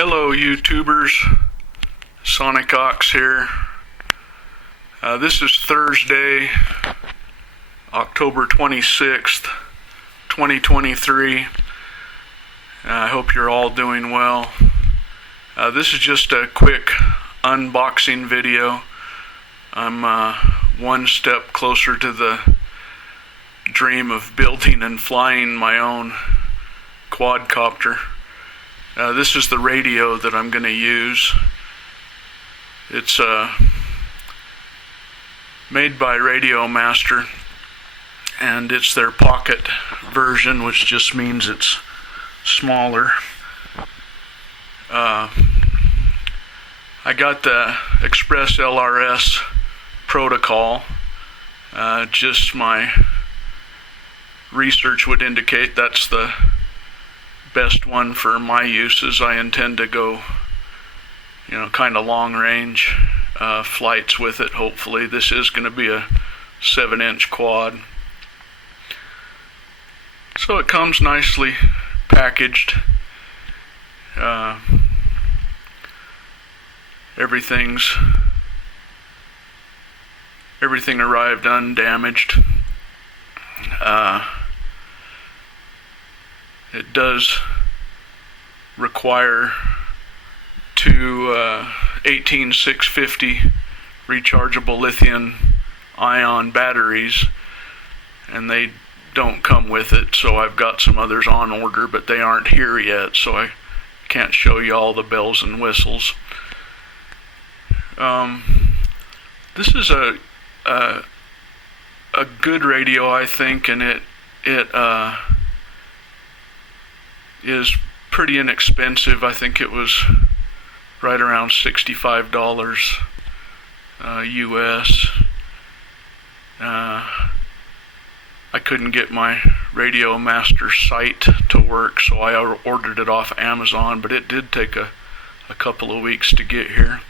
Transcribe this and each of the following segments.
Hello YouTubers, Sonic Ox here. This is Thursday, October 26th, 2023. I hope you're all doing well. This is just a quick unboxing video. I'm one step closer to the dream of building and flying my own quadcopter. This is the radio that I'm going to use. It's made by RadioMaster, and it's their Pocket version, which just means it's smaller. I got the Express ELRS protocol. Just my research would indicate that's the best one for my uses. I intend to go, kind of long range flights with it, hopefully. This is going to be a 7-inch quad. So it comes nicely packaged. Everything arrived undamaged. It does require two 18650 rechargeable lithium-ion batteries, and they don't come with it, so I've got some others on order, but they aren't here yet, so I can't show you all the bells and whistles. This is a good radio, I think, and it is pretty inexpensive. I think it was right around $65 US. I couldn't get my RadioMaster site to work, so I ordered it off Amazon, but it did take a couple of weeks to get here.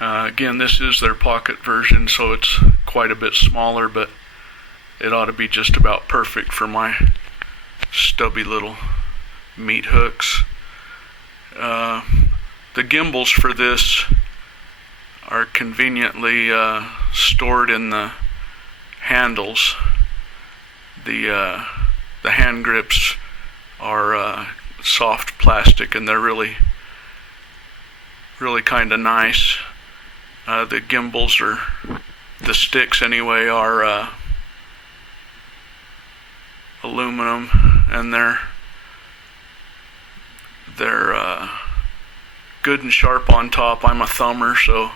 Again, this is their Pocket version, so it's quite a bit smaller, but it ought to be just about perfect for my stubby little meat hooks. The gimbals for this are conveniently stored in the handles. The hand grips are soft plastic, and they're really kind of nice. The gimbals, or the sticks anyway, are aluminum, and they're good and sharp on top. I'm a thumber, so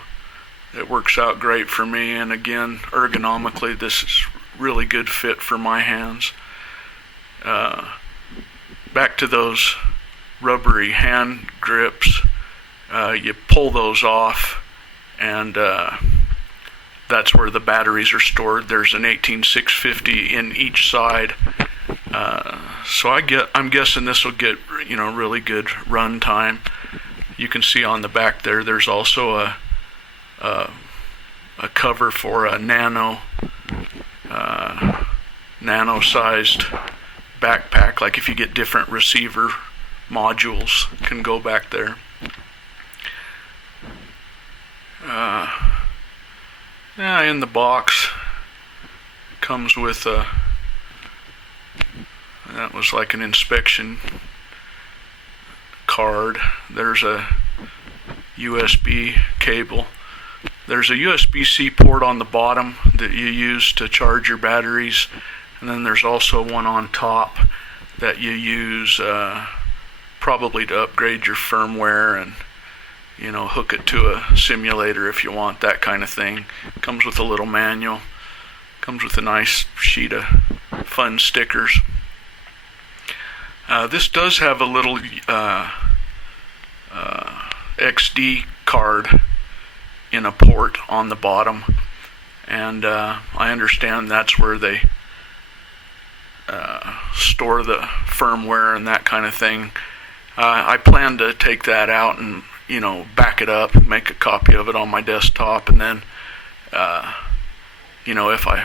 it works out great for me, and again, ergonomically, this is really good fit for my hands. Back to those rubbery hand grips, you pull those off, and that's where the batteries are stored. There's an 18650 in each side. So I'm guessing this will get really good run time. You can see on the back there's also a cover for a nano-sized backpack, like if you get different receiver modules, can go back there. In the box comes with that was like an inspection card. There's a USB cable. There's a USB-C port on the bottom that you use to charge your batteries, and then there's also one on top that you use probably to upgrade your firmware and hook it to a simulator if you want, that kind of thing. Comes with a little manual. Comes with a nice sheet of fun stickers. This does have a little XD card in a port on the bottom, and I understand that's where they store the firmware and that kind of thing. I plan to take that out and back it up, make a copy of it on my desktop, and then if I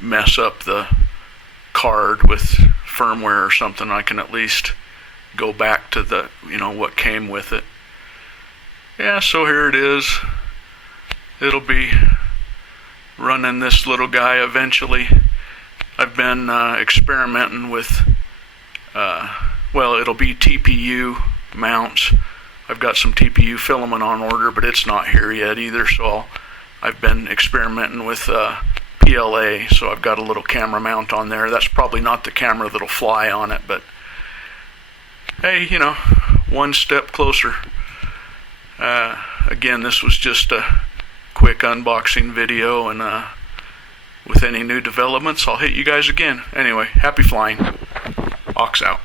mess up the card with firmware or something, I can at least go back to the, what came with it. Yeah, so here it is. It'll be running this little guy eventually. I've been experimenting with, it'll be TPU mounts. I've got some TPU filament on order, but it's not here yet either, so I've been experimenting with PLA, so I've got a little camera mount on there. That's probably not the camera that'll fly on it, but hey, one step closer. Again, this was just a quick unboxing video, and with any new developments, I'll hit you guys again. Anyway, happy flying. Ox out.